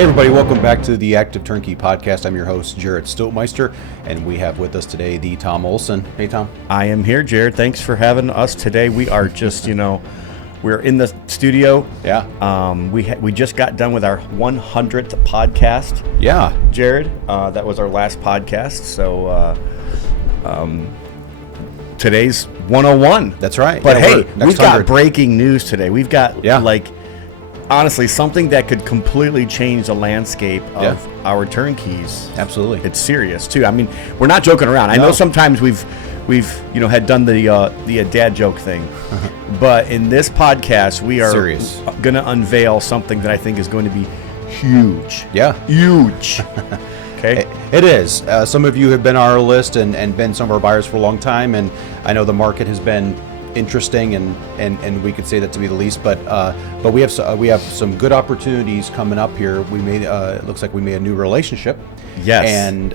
Hey everybody, welcome back to the Active Turnkey podcast. I'm your host, Jared Stoltmeister, and we have with us today the Tom Olson. Hey Tom. I am here, Jared. Thanks for having us today. We are just, we're in the studio. Yeah. We just got done with our 100th podcast. Yeah. Jared, that was our last podcast. So today's 101. That's right. But yeah, hey, we've 100. Got breaking news today. We've got honestly, something that could completely change the landscape of our turnkeys. Absolutely. It's serious too. I mean, we're not joking around. I know sometimes we've had done the dad joke thing, but in this podcast we are going to unveil something that I think is going to be huge. Yeah. Huge. Okay. It is. Some of you have been on our list and been some of our buyers for a long time, and I know the market has been interesting and we could say that to be the least, but we have some good opportunities coming up here. We made it looks like we made a new relationship. Yes. And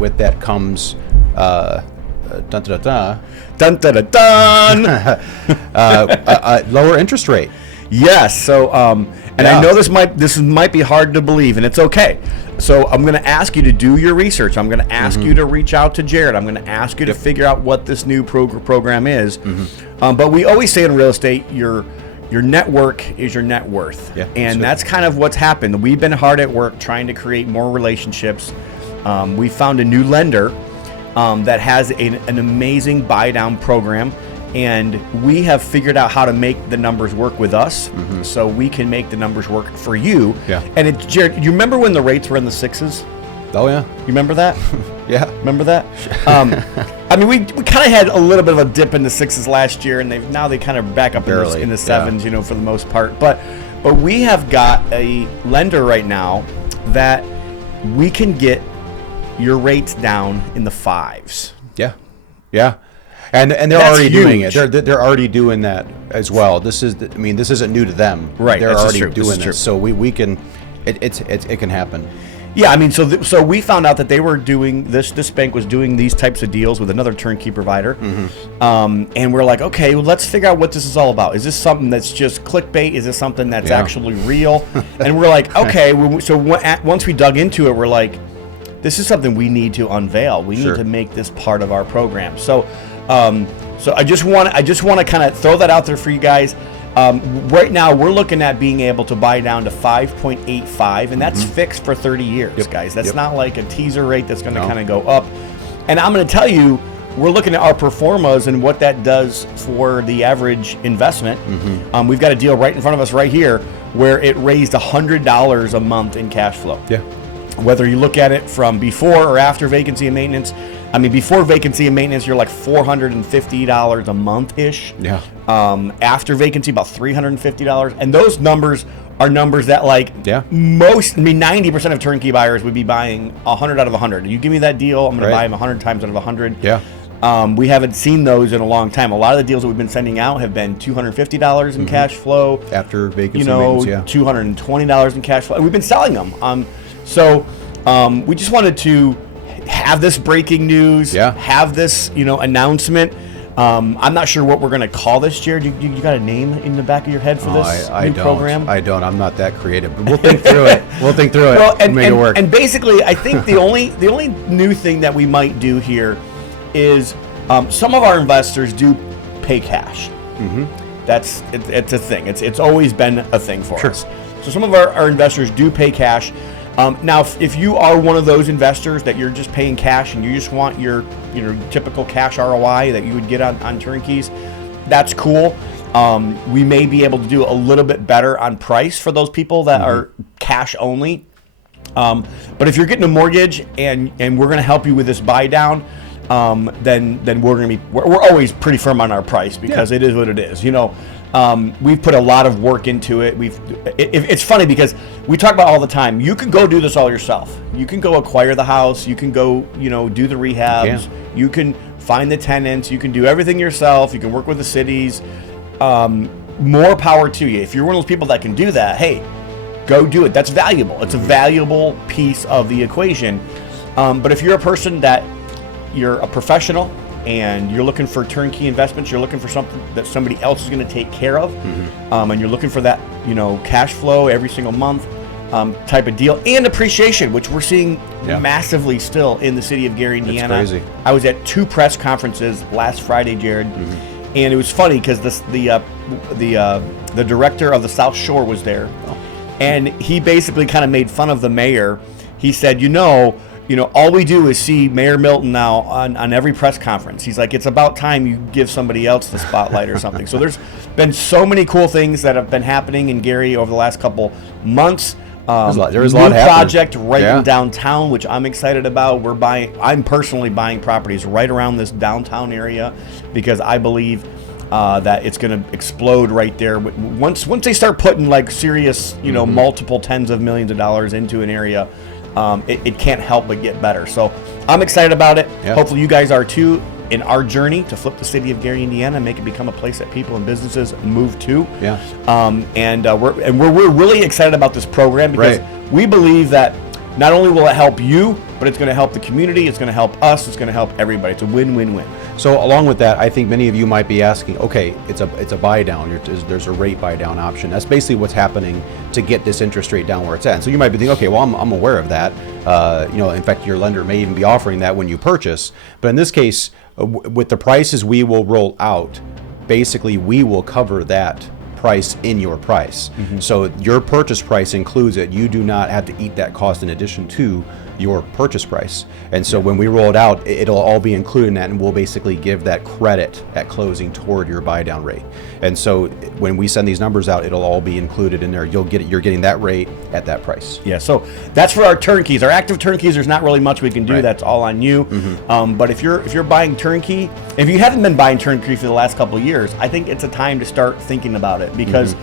with that comes dun dun dun dun dun dun lower interest rate. Yes. So I know this might be hard to believe, and it's okay. So I'm going to ask you to do your research. I'm going to ask you to reach out to Jared. I'm going to ask you to figure out what this new program is. But we always say in real estate, your network is your net worth. Yeah, and that's kind of what's happened. We've been hard at work trying to create more relationships. We found a new lender that has an amazing buy-down program. And we have figured out how to make the numbers work with us, so we can make the numbers work for you. Yeah. And Jared, you remember when the rates were in the sixes? Oh yeah. You remember that? Yeah. Remember that? I mean, we kind of had a little bit of a dip in the sixes last year, and they kind of back up in the sevens, for the most part. But we have got a lender right now that we can get your rates down in the fives. Yeah. Yeah. And they're That's already doing huge. it. They're already doing that as well. This isn't new to them. Right. They're already true. doing this. So we can, it can happen. Yeah, I mean, so we found out that they were doing this bank was doing these types of deals with another turnkey provider, and we're like, okay, well, let's figure out what this is all about. Is this something that's just clickbait? Is this something that's actually real? And we're like, okay. Once we dug into it, we're like, this is something we need to unveil. We need to make this part of our program. So I just want to kind of throw that out there for you guys. Right now, we're looking at being able to buy down to 5.85, and that's fixed for 30 years, guys. That's not like a teaser rate that's going to kind of go up. And I'm going to tell you, we're looking at our performas and what that does for the average investment. We've got a deal right in front of us right here where it raised $100 a month in cash flow. Yeah. Whether you look at it from before or after vacancy and maintenance, I mean, before vacancy and maintenance, you're like $450 a month-ish. Yeah. After vacancy, about $350. And those numbers are numbers that, 90% of turnkey buyers would be buying 100 out of 100. You give me that deal, I'm going to buy them 100 times out of 100. Yeah. We haven't seen those in a long time. A lot of the deals that we've been sending out have been $250 in cash flow. After vacancy and maintenance, $220 in cash flow. And we've been selling them. So we just wanted to have this breaking news, have this, announcement. I'm not sure what we're going to call this, Jared. You got a name in the back of your head for this new program? I don't. I'm not that creative, but we'll think through it. Well, and make it work. And basically, I think the only new thing that we might do here is some of our investors do pay cash. It's a thing. It's always been a thing for us. So some of our investors do pay cash. Now, if you are one of those investors that you're just paying cash and you just want your typical cash ROI that you would get on turnkeys, that's cool. We may be able to do a little bit better on price for those people that are cash only. But if you're getting a mortgage and we're going to help you with this buy down, then we're always pretty firm on our price because it is what it is. We've put a lot of work into it. It's funny because we talk about all the time. You can go do this all yourself. You can go acquire the house. You can go, do the rehabs. You can find the tenants. You can do everything yourself. You can work with the cities. More power to you. If you're one of those people that can do that, hey, go do it. That's valuable. It's a valuable piece of the equation. But if you're a person that you're a professional and you're looking for turnkey investments, you're looking for something that somebody else is going to take care of, and you're looking for that, cash flow every single month, type of deal, and appreciation, which we're seeing Yeah. massively still in the city of Gary, Indiana. crazy. I was at 2 press conferences last Friday, Jared, and it was funny because the director of the South Shore was there, and he basically kind of made fun of the mayor. He said, all we do is see Mayor Milton now on every press conference. He's like, it's about time you give somebody else the spotlight or something. So there's been so many cool things that have been happening in Gary over the last couple months. There's a lot New happening. project right Yeah. in downtown, which I'm excited about. I'm personally buying properties right around this downtown area because I believe that it's going to explode right there. Once they start putting like serious, multiple tens of millions of dollars into an area, it can't help but get better. So I'm excited about it. Yeah. Hopefully you guys are too, in our journey to flip the city of Gary, Indiana, and make it become a place that people and businesses move to. Yeah. We're really excited about this program because we believe that not only will it help you, but it's going to help the community, it's going to help us, it's going to help everybody. It's a win-win-win. So along with that, I think many of you might be asking, okay, it's a buy down. There's a rate buy down option. That's basically what's happening to get this interest rate down where it's at. And so you might be thinking, okay, well, I'm aware of that. In fact, your lender may even be offering that when you purchase. But in this case, with the prices we will roll out, basically we will cover that price in your price. So your purchase price includes it. You do not have to eat that cost in addition to your purchase price. And so when we roll it out, it'll all be included in that, and we'll basically give that credit at closing toward your buy down rate. And so when we send these numbers out, it'll all be included in there. You're getting that rate at that price. Yeah, so that's for our turnkeys. Our active turnkeys, there's not really much we can do. Right. That's all on you. But if you're buying turnkey, if you haven't been buying turnkey for the last couple of years, I think it's a time to start thinking about it because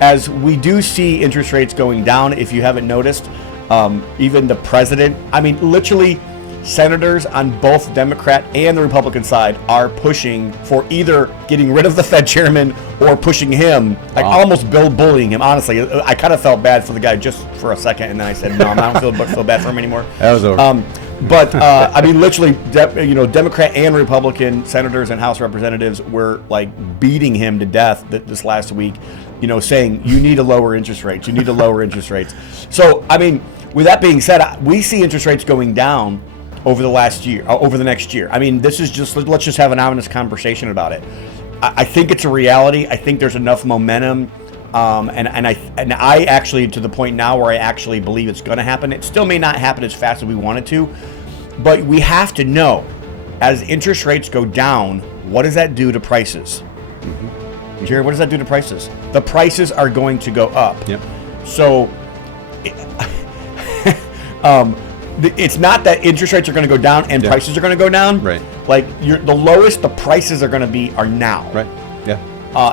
as we do see interest rates going down, if you haven't noticed, even the president, literally senators on both Democrat and the Republican side are pushing for either getting rid of the Fed chairman or pushing him, almost bullying him. Honestly, I kind of felt bad for the guy just for a second, and then I said, no, I don't feel bad for him anymore. That was over. Literally, Democrat and Republican senators and House representatives were like beating him to death this last week, saying you need to lower interest rates. You need to lower interest rates. So, with that being said, we see interest rates going down over the next year. This is let's just have an honest conversation about it. I think it's a reality. I think there's enough momentum. And I actually, to the point now where I actually believe it's going to happen. It still may not happen as fast as we want it to, but we have to know, as interest rates go down, what does that do to prices? Jared, what does that do to prices? The prices are going to go up. Yep. So, it's not that interest rates are going to go down and prices are going to go down. Right. Like the lowest the prices are going to be are now. Right. Yeah.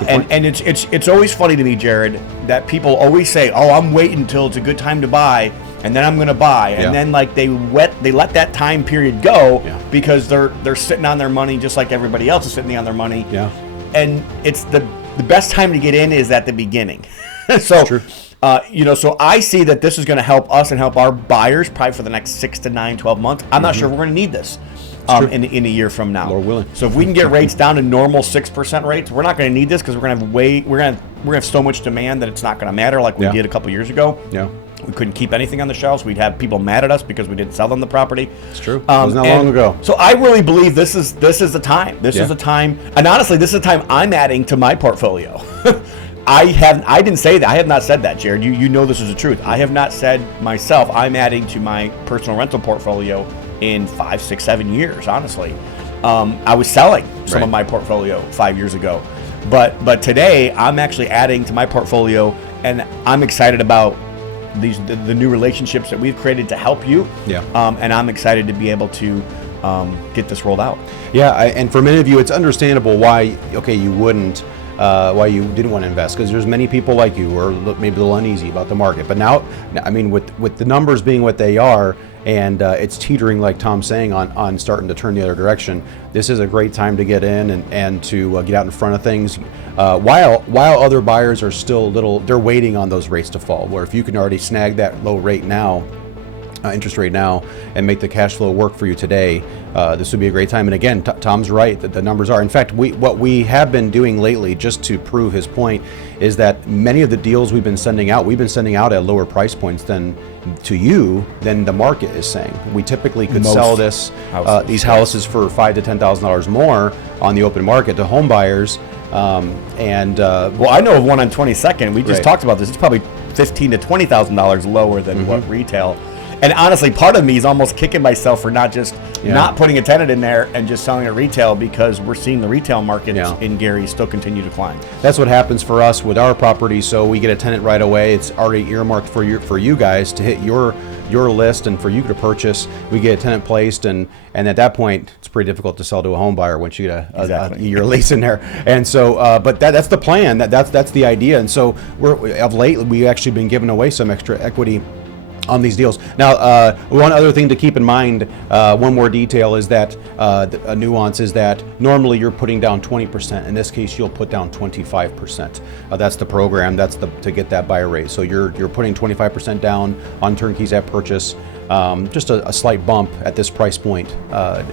And it's always funny to me, Jared, that people always say, "Oh, I'm waiting until it's a good time to buy, and then I'm going to buy," and then like they let that time period go because they're sitting on their money just like everybody else is sitting on their money. Yeah. And it's the best time to get in is at the beginning. So, True. So I see that this is going to help us and help our buyers probably for the next 6 to 9, 12 months. I'm not sure we're going to need this. In a year from now. Lord willing. So if we can get rates down to normal 6% rates, we're not going to need this because we're going to have so much demand that it's not going to matter like we did a couple years ago. Yeah. We couldn't keep anything on the shelves. We'd have people mad at us because we didn't sell them the property. It's true. It was not long ago. So I really believe this is the time. This is the time, and honestly, this is the time I'm adding to my portfolio. I didn't say that. I have not said that, Jared. You know this is the truth. I have not said myself I'm adding to my personal rental portfolio in 5, 6, 7 years, honestly. I was selling some of my portfolio 5 years ago. But today, I'm actually adding to my portfolio, and I'm excited about the new relationships that we've created to help you. Yeah. And I'm excited to be able to get this rolled out. Yeah, and for many of you, it's understandable why you wouldn't. Why you didn't want to invest, because there's many people like you who are maybe a little uneasy about the market. But now, with the numbers being what they are, and it's teetering, like Tom's saying, on starting to turn the other direction, this is a great time to get in and to get out in front of things. While other buyers are still they're waiting on those rates to fall. Where if you can already snag that low rate now, interest rate now and make the cash flow work for you today, this would be a great time. And again, Tom's right that the numbers are. In fact, what we have been doing lately, just to prove his point, is that many of the deals we've been sending out at lower price points than the market is saying. We typically could sell these houses for $5,000 to $10,000 more on the open market to home buyers. Well, I know of one on 22nd. We just talked about this. It's probably $15,000 to $20,000 lower than what retail. And honestly, part of me is almost kicking myself for not putting a tenant in there and just selling it retail, because we're seeing the retail market in Gary still continue to climb. That's what happens for us with our property. So we get a tenant right away. It's already earmarked for you guys to hit your list and for you to purchase. We get a tenant placed, and at that point, it's pretty difficult to sell to a home buyer once you get a year lease in there. And so, but that's the plan. That's the idea. And so of late, we've actually been giving away some extra equity on these deals. Now, one other thing to keep in mind, one more detail is that a nuance is that normally you're putting down 20%. In this case, you'll put down 25%. That's the program. That's to get that buy rate. So you're putting 25% down on turnkeys at purchase. Just a slight bump at this price point.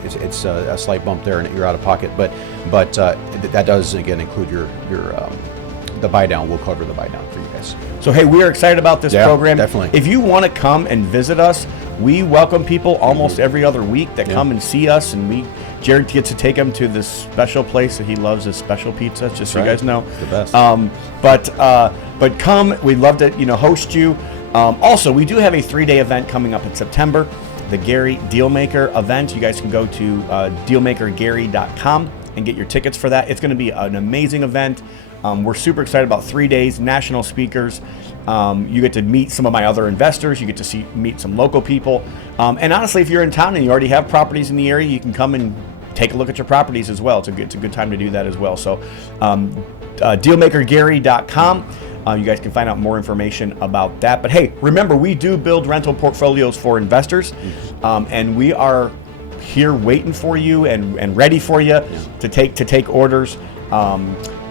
It's a slight bump there, and you're out of pocket. But that does again include the buy down. We'll cover the buy down for you guys. So, hey, we are excited about this program. Definitely. If you want to come and visit us, we welcome people almost every other week that come and see us, and Jared gets to take them to this special place that he loves, his special pizza, just so you guys know. It's the best. But come, we'd love to host you. Also, we do have a 3-day event coming up in September, the Gary Dealmaker event. You guys can go to dealmakergary.com and get your tickets for that. It's going to be an amazing event. We're super excited about 3 days, national speakers. You get to meet some of my other investors. You get to meet some local people. And honestly, if you're in town and you already have properties in the area, you can come and take a look at your properties as well. It's a good time to do that as well. So dealmakergary.com. You guys can find out more information about that. But hey, remember, we do build rental portfolios for investors, and we are here waiting for you and ready for you to take orders.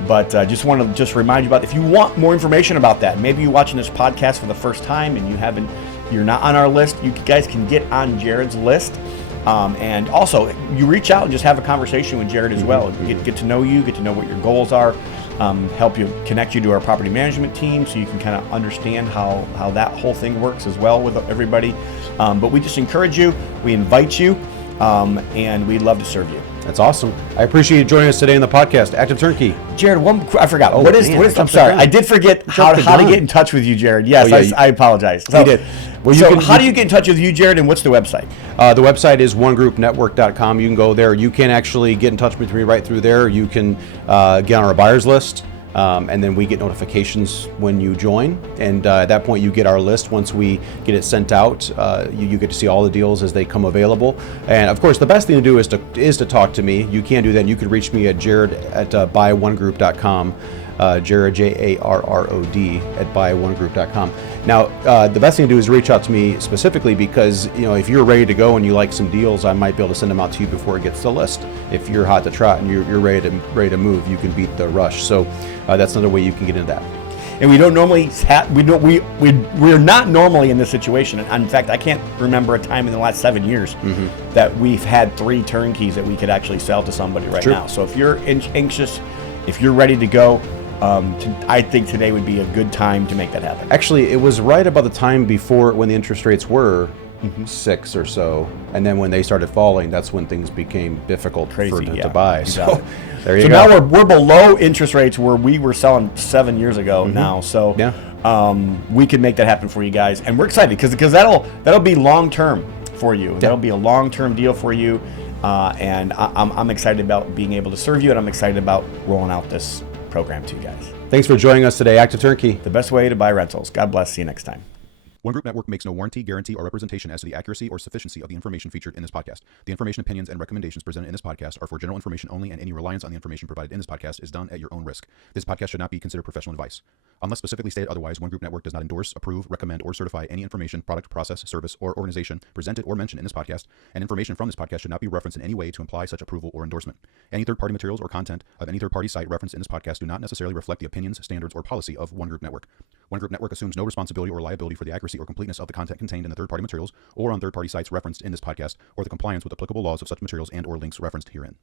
But just want to remind you about, if you want more information about that, maybe you're watching this podcast for the first time and you're not on our list, you guys can get on Jared's list. And also, you reach out and just have a conversation with Jared as well. Get to know you, get to know what your goals are, help you connect you to our property management team so you can kind of understand how that whole thing works as well with everybody. But we just encourage you, we invite you, and we'd love to serve you. That's awesome. I appreciate you joining us today on the podcast, Active Turnkey. Jared, I forgot. What is? I'm sorry, I did forget how to get in touch with you, Jared. Yes, I apologize. You did. Well, how do you get in touch with you, Jared, and what's the website? The website is onegroupnetwork.com. You can go there. You can actually get in touch with me right through there. You can get on our buyers list. And then we get notifications when you join, and at that point you get our list. Once we get it sent out, you get to see all the deals as they come available. And of course, the best thing to do is to talk to me. You can do that. You can reach me at Jared at buyonegroup.com. Jared, Jarrod at buyonegroup.com. Now, the best thing to do is reach out to me specifically, because if you're ready to go and you like some deals, I might be able to send them out to you before it gets to the list. If you're hot to trot and you're ready to move, you can beat the rush. So that's another way you can get into that. And we don't normally we're not normally in this situation. In fact, I can't remember a time in the last 7 years that we've had 3 turnkeys that we could actually sell to somebody right now. So if you're anxious, if you're ready to go, I think today would be a good time to make that happen. Actually, it was right about the time before when the interest rates were 6 or so, and then when they started falling, that's when things became difficult to buy. Exactly. So there you go. Now we're below interest rates where we were selling 7 years ago now. So we can make that happen for you guys, and we're excited because that'll be long term for you. That'll be a long term deal for you, and I'm excited about being able to serve you, and I'm excited about rolling out this program to you guys. Thanks for joining us today, Active Turnkey. The best way to buy rentals. God bless. See you next time. One Group Network makes no warranty, guarantee, or representation as to the accuracy or sufficiency of the information featured in this podcast. The information, opinions, and recommendations presented in this podcast are for general information only, and any reliance on the information provided in this podcast is done at your own risk. This podcast should not be considered professional advice. Unless specifically stated otherwise, One Group Network does not endorse, approve, recommend, or certify any information, product, process, service, or organization presented or mentioned in this podcast, and information from this podcast should not be referenced in any way to imply such approval or endorsement. Any third-party materials or content of any third-party site referenced in this podcast do not necessarily reflect the opinions, standards, or policy of One Group Network. One Group Network assumes no responsibility or liability for the accuracy or completeness of the content contained in the third-party materials or on third-party sites referenced in this podcast or the compliance with applicable laws of such materials and or links referenced herein.